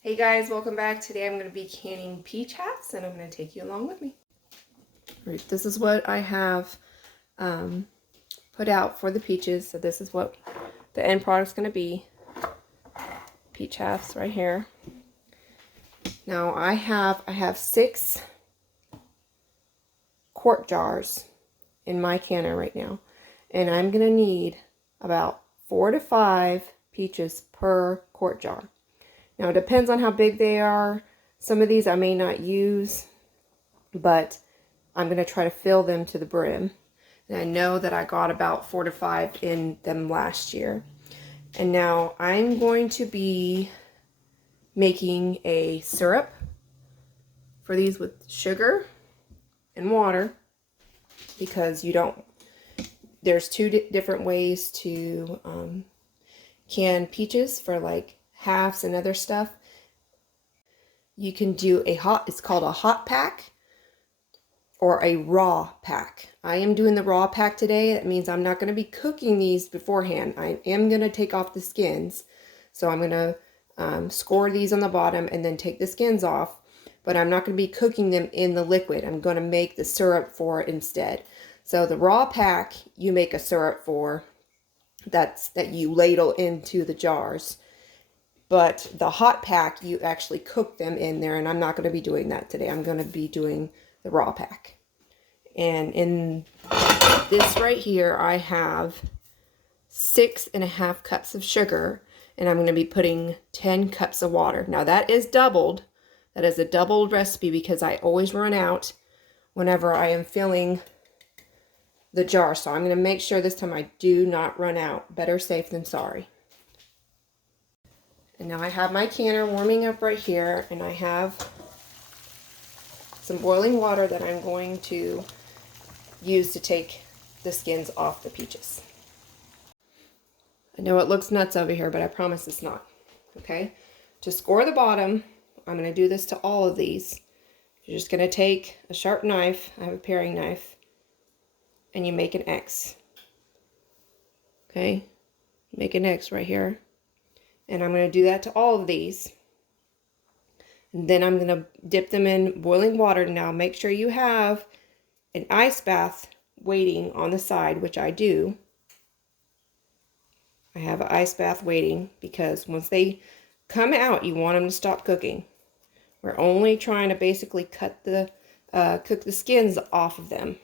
Hey guys, welcome back. Today I'm going to be canning peach halves and I'm going to take you along with me. All right, this is what I have put out for the peaches. So this is what the end product is going to be. Peach halves right here. Now I have 6 quart jars in my canner right now. And I'm going to need about 4 to 5 peaches per quart jar. Now, it depends on how big they are. Some of these I may not use, but I'm going to try to fill them to the brim. And I know that I got about 4 to 5 in them last year. And now I'm going to be making a syrup for these with sugar and water, because there's 2 different ways to can peaches for like halves and other stuff. You can do it's called a hot pack or a raw pack. I am doing the raw pack today. That means I'm not going to be cooking these beforehand. I am going to take off the skins. So I'm going to score these on the bottom and then take the skins off. But I'm not going to be cooking them in the liquid. I'm going to make the syrup for it instead. So the raw pack, you make a syrup for that you ladle into the jars. But the hot pack, you actually cook them in there, and I'm not going to be doing that today. I'm going to be doing the raw pack. And in this right here, I have 6.5 cups of sugar, and I'm going to be putting 10 cups of water. Now that is doubled. That is a doubled recipe because I always run out whenever I am filling the jar. So I'm going to make sure this time I do not run out. Better safe than sorry. And now I have my canner warming up right here, and I have some boiling water that I'm going to use to take the skins off the peaches. I know it looks nuts over here, but I promise it's not. Okay? To score the bottom, I'm going to do this to all of these. You're just going to take a sharp knife, I have a paring knife, and you make an X. Okay? Make an X right here. And I'm going to do that to all of these. And then I'm going to dip them in boiling water. Now make sure you have an ice bath waiting on the side, which I do. I have an ice bath waiting because once they come out, you want them to stop cooking. We're only trying to basically cook the skins off of them.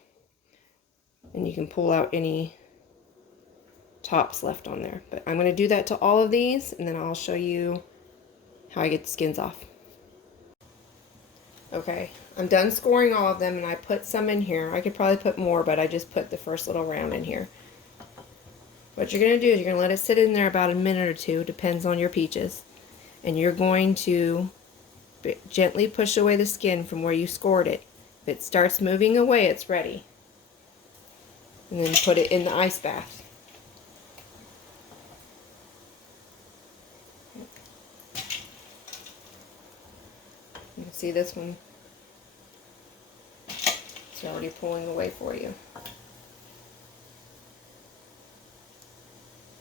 And you can pull out any tops left on there. But I'm going to do that to all of these, and then I'll show you how I get the skins off. Okay, I'm done scoring all of them, and I put some in here. I could probably put more, but I just put the first little round in here. What you're going to do is you're going to let it sit in there about a minute or 2, depends on your peaches. And you're going to gently push away the skin from where you scored it. If it starts moving away, it's ready. And then put it in the ice bath. You can see this one, it's already pulling away for you.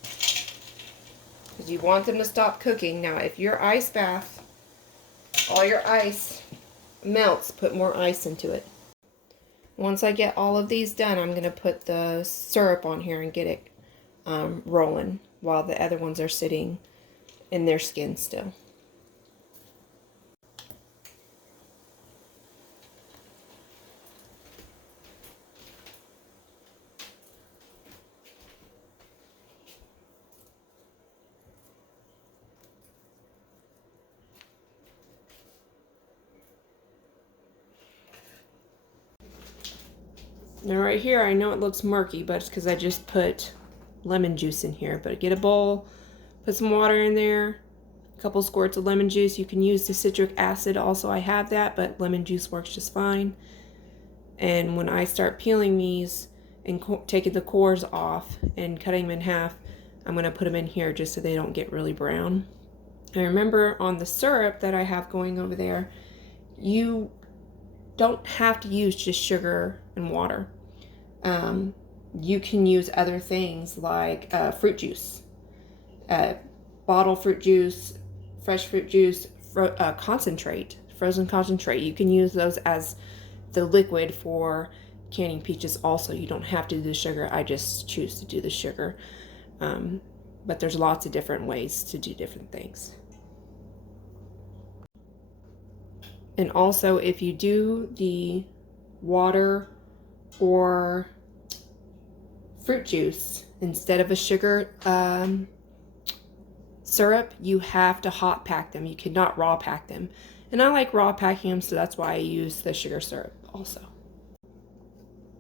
Because you want them to stop cooking. Now if your ice bath, all your ice melts, put more ice into it. Once I get all of these done, I'm going to put the syrup on here and get it rolling while the other ones are sitting in their skin still. Now right here, I know it looks murky, but it's because I just put lemon juice in here. But get a bowl, put some water in there, a couple squirts of lemon juice. You can use the citric acid also, I have that, but lemon juice works just fine. And when I start peeling these and taking the cores off and cutting them in half, I'm going to put them in here just so they don't get really brown. And remember, on the syrup that I have going over there, you don't have to use just sugar and water. You can use other things like fruit juice, bottle fruit juice, fresh fruit juice, concentrate, frozen concentrate. You can use those as the liquid for canning peaches also. You don't have to do the sugar. I just choose to do the sugar. But there's lots of different ways to do different things. And also, if you do the water or fruit juice instead of a sugar syrup, you have to hot pack them. You cannot raw pack them. And I like raw packing them, so that's why I use the sugar syrup also.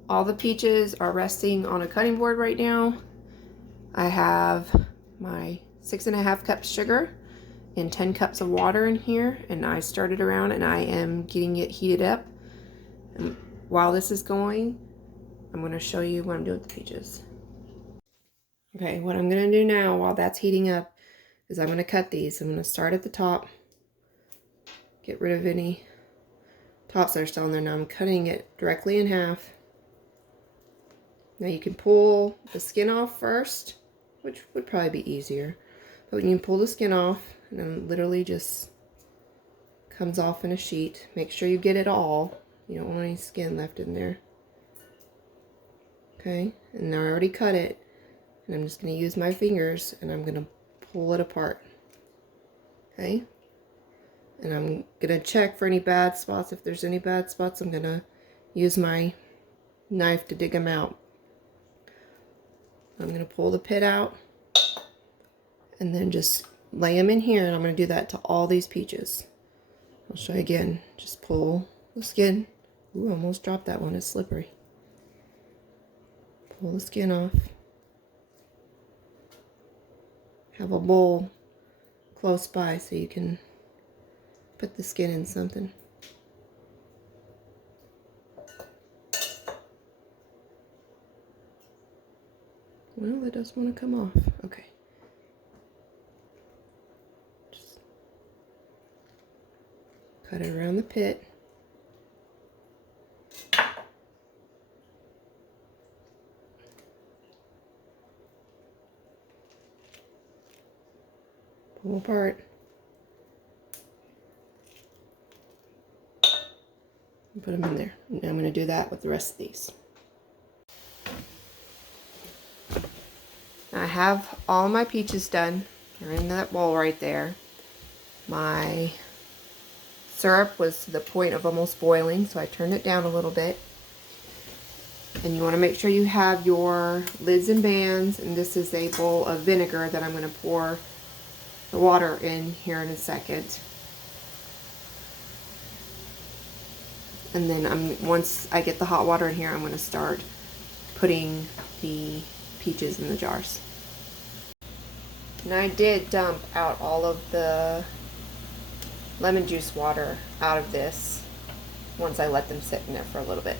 All the peaches are resting on a cutting board right now. I have my 6.5 cups sugar and 10 cups of water in here, and I started around and I am getting it heated up. And while this is going, I'm going to show you what I'm doing with the peaches. Okay, what I'm going to do now while that's heating up is I'm going to cut these. I'm going to start at the top, get rid of any tops that are still in there. Now I'm cutting it directly in half. Now you can pull the skin off first, which would probably be easier. But you can pull the skin off and then literally just comes off in a sheet. Make sure you get it all. You don't want any skin left in there. Okay, and I already cut it. And I'm just going to use my fingers and I'm going to pull it apart. Okay, and I'm going to check for any bad spots. If there's any bad spots, I'm going to use my knife to dig them out. I'm going to pull the pit out and then just lay them in here, and I'm going to do that to all these peaches. I'll show you again. Just pull the skin. Ooh, almost dropped that one. It's slippery. Pull the skin off. Have a bowl close by so you can put the skin in something. Well, it does want to come off. Okay. Just cut it around the pit. Pull apart. And put them in there. Now I'm going to do that with the rest of these. I have all my peaches done. They're in that bowl right there. My syrup was to the point of almost boiling, so I turned it down a little bit. And you want to make sure you have your lids and bands, and this is a bowl of vinegar that I'm going to pour the water in here in a second. And then once I get the hot water in here, I'm going to start putting the peaches in the jars. And I did dump out all of the lemon juice water out of this once I let them sit in there for a little bit.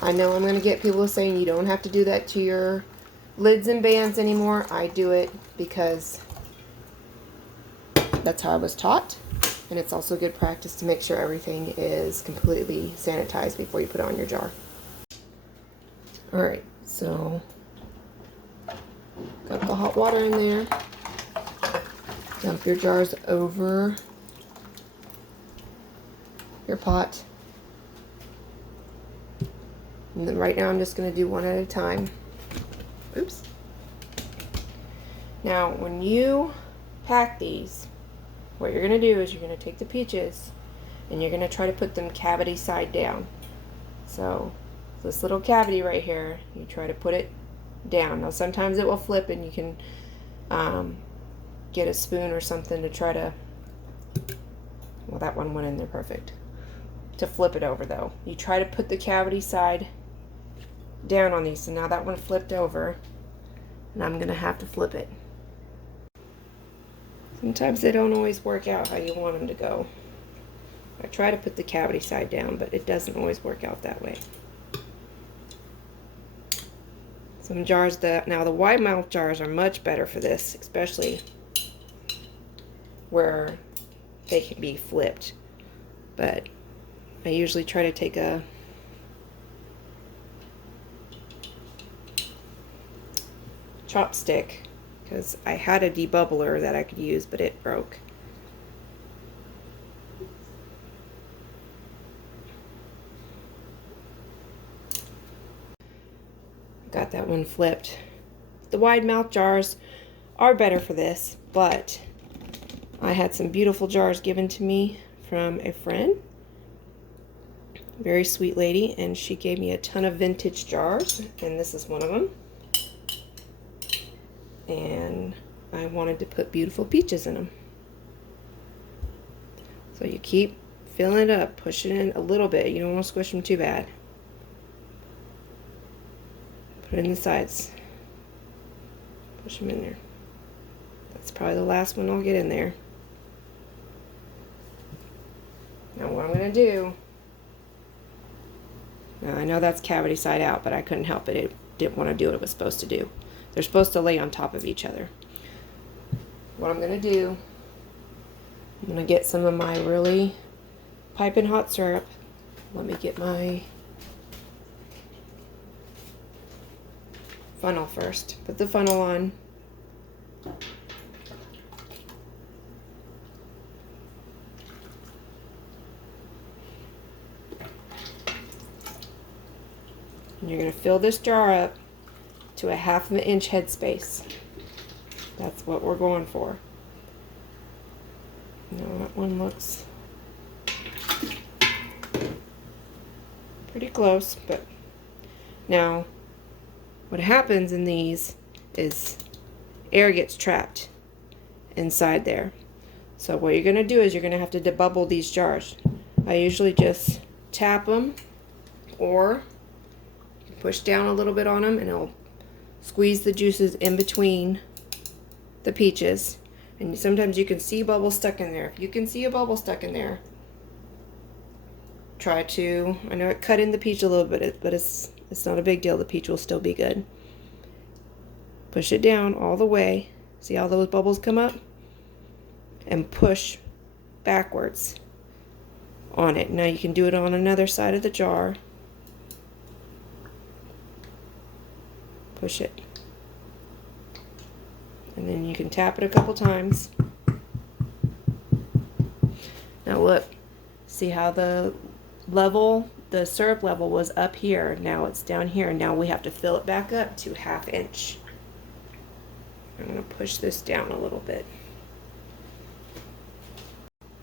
I know I'm going to get people saying you don't have to do that to your lids and bands anymore. I do it because that's how I was taught. And it's also good practice to make sure everything is completely sanitized before you put it on your jar. Alright, so got the hot water in there. Dump your jars over your pot. And then right now I'm just going to do one at a time. Oops. Now when you pack these, what you're going to do is you're going to take the peaches and you're going to try to put them cavity side down. So this little cavity right here, you try to put it down. Now sometimes it will flip and you can get a spoon or something to try to, well, that one went in there perfect. To flip it over though. You try to put the cavity side down on these. So now that one flipped over and I'm going to have to flip it. Sometimes they don't always work out how you want them to go. I try to put the cavity side down, but it doesn't always work out that way. Some jars, now the wide mouth jars are much better for this, especially where they can be flipped. But I usually try to take a chopstick because I had a debubbler that I could use, but it broke. Got that one flipped. The wide mouth jars are better for this, but I had some beautiful jars given to me from a friend. Very sweet lady, and she gave me a ton of vintage jars, and this is one of them. And I wanted to put beautiful peaches in them. So you keep filling it up, pushing in a little bit. You don't want to squish them too bad. Put it in the sides. Push them in there. That's probably the last one I'll get in there. Now what I'm going to do, now I know that's cavity side out, but I couldn't help it. It didn't want to do what it was supposed to do. They're supposed to lay on top of each other. What I'm going to do, I'm going to get some of my really piping hot syrup. Let me get my funnel first. Put the funnel on. And you're going to fill this jar up to a 1/2 inch headspace. That's what we're going for. Now that one looks pretty close, but now what happens in these is air gets trapped inside there. So what you're going to do is you're going to have to debubble these jars. I usually just tap them, or push down a little bit on them, and it'll squeeze the juices in between the peaches. And sometimes you can see bubbles stuck in there. If you can see a bubble stuck in there, try to, I know it cut in the peach a little bit, but it's not a big deal. The peach will still be good. Push it down all the way. See how those bubbles come up? And push backwards on it. Now you can do it on another side of the jar. Push it. And then you can tap it a couple times. Now look, see how the syrup level was up here. Now it's down here. Now we have to fill it back up to 1/2 inch. I'm going to push this down a little bit.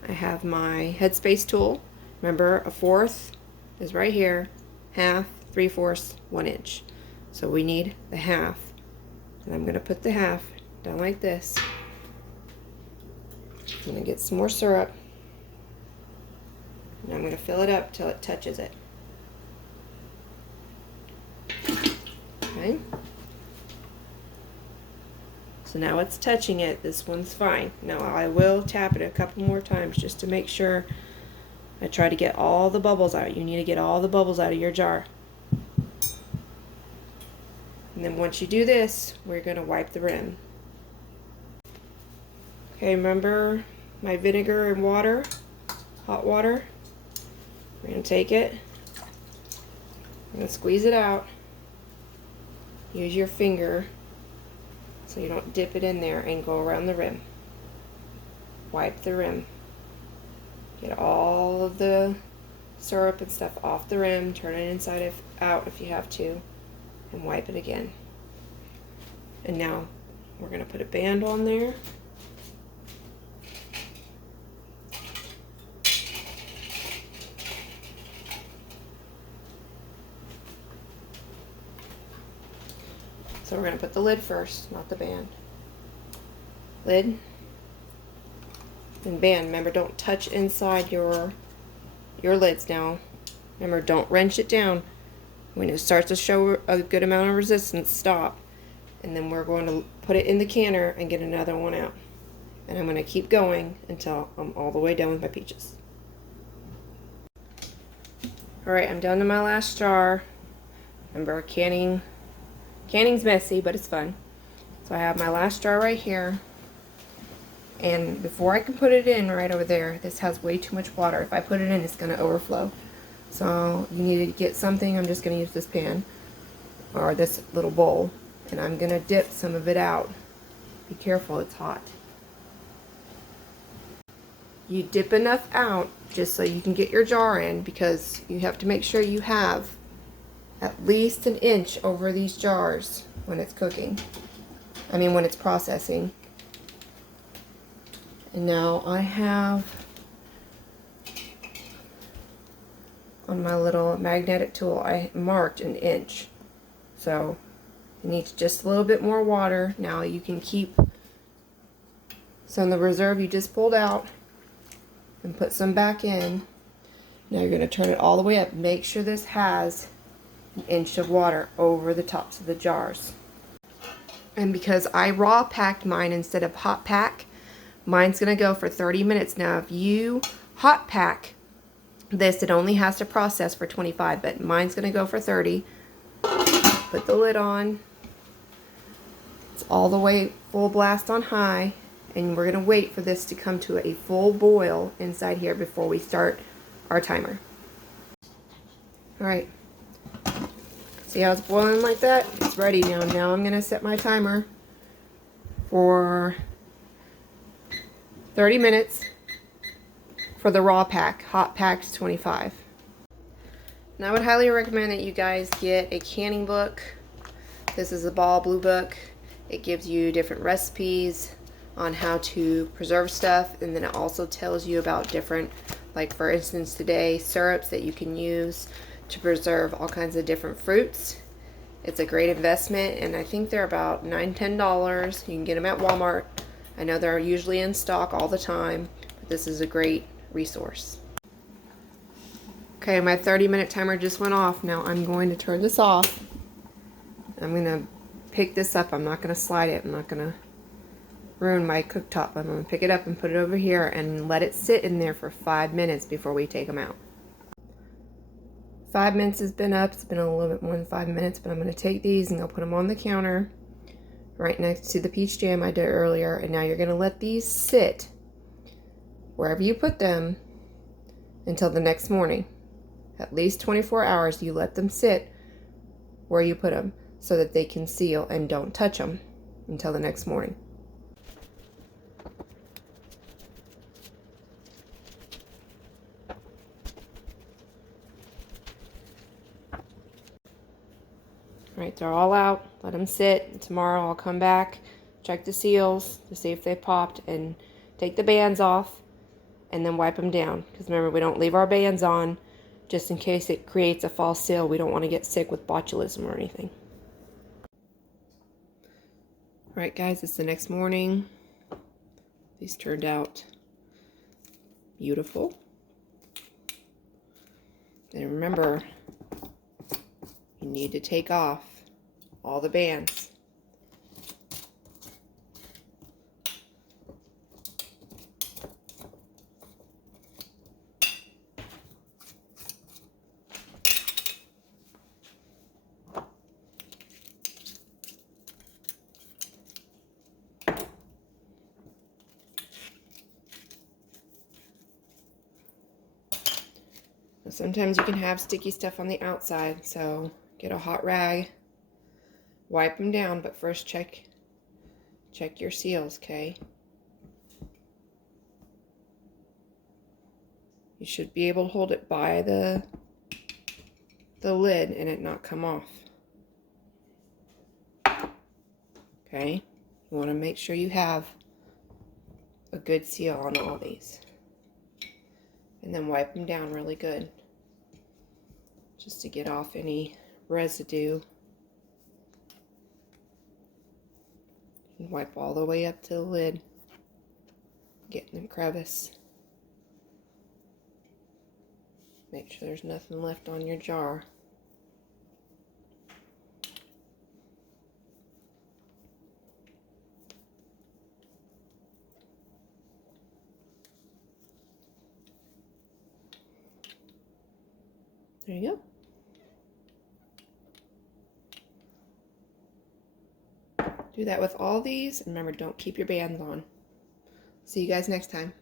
I have my headspace tool. Remember, 1/4 is right here, 1/2, 3/4, 1 inch. So we need the 1/2. And I'm going to put the 1/2 down like this. I'm going to get some more syrup. And I'm going to fill it up till it touches it. Okay. So now it's touching it. This one's fine. Now I will tap it a couple more times just to make sure. I try to get all the bubbles out. You need to get all the bubbles out of your jar. And then once you do this, we're going to wipe the rim. Okay, remember my vinegar and water, hot water? We're going to take it, I'm going to squeeze it out. Use your finger so you don't dip it in there, and go around the rim. Wipe the rim. Get all of the syrup and stuff off the rim, turn it inside out if you have to, and wipe it again. And now we're going to put a band on there. So we're going to put the lid first, not the band. Lid and band. Remember, don't touch inside your lids now. Remember, don't wrench it down. When it starts to show a good amount of resistance, stop. And then we're going to put it in the canner and get another one out. And I'm going to keep going until I'm all the way done with my peaches. Alright, I'm down to my last jar. Remember, canning's messy, but it's fun. So I have my last jar right here. And before I can put it in right over there, this has way too much water. If I put it in, it's going to overflow. So you need to get something. I'm just going to use this pan or this little bowl. and I'm gonna dip some of it out. Be careful, it's hot. You dip enough out just so you can get your jar in, because you have to make sure you have at least an inch over these jars when it's cooking. I mean, when it's processing. And now I have on my little magnetic tool, I marked an inch. So it needs just a little bit more water. Now you can keep some of the reserve you just pulled out and put some back in. Now you're going to turn it all the way up. Make sure this has an inch of water over the tops of the jars. And because I raw packed mine instead of hot pack, mine's going to go for 30 minutes. Now if you hot pack this, it only has to process for 25, but mine's going to go for 30. Put the lid on. It's all the way full blast on high, and we're going to wait for this to come to a full boil inside here before we start our timer. Alright, see how it's boiling like that? It's ready now. Now I'm going to set my timer for 30 minutes for the raw pack. Hot pack's 25. And I would highly recommend that you guys get a canning book. This is a Ball Blue Book. It gives you different recipes on how to preserve stuff, and then it also tells you about different, like for instance today, syrups that you can use to preserve all kinds of different fruits. It's a great investment, and I think they're about $9–10. You can get them at Walmart. I know they're usually in stock all the time, but this is a great resource. Okay, my 30-minute timer just went off. Now I'm going to turn this off. I'm going to pick this up. I'm not going to slide it. I'm not going to ruin my cooktop. I'm going to pick it up and put it over here and let it sit in there for 5 minutes before we take them out. 5 minutes has been up. It's been a little bit more than 5 minutes, but I'm going to take these and I'll put them on the counter right next to the peach jam I did earlier. And now you're going to let these sit wherever you put them until the next morning. At least 24 hours you let them sit where you put them so that they can seal, and don't touch them until the next morning. Alright, they're all out. Let them sit. Tomorrow I'll come back, check the seals to see if they popped, and take the bands off and then wipe them down. Because remember, we don't leave our bands on just in case it creates a false seal. We don't want to get sick with botulism or anything. Alright guys, it's the next morning. These turned out beautiful. And remember, you need to take off all the bands. Sometimes you can have sticky stuff on the outside, so get a hot rag, wipe them down, but first check your seals, okay? You should be able to hold it by the lid and it not come off. Okay? You want to make sure you have a good seal on all these. And then wipe them down really good, just to get off any residue. And wipe all the way up to the lid, getting the crevice. Make sure there's nothing left on your jar. There you go. Do that with all these, and remember, don't keep your bands on. See you guys next time.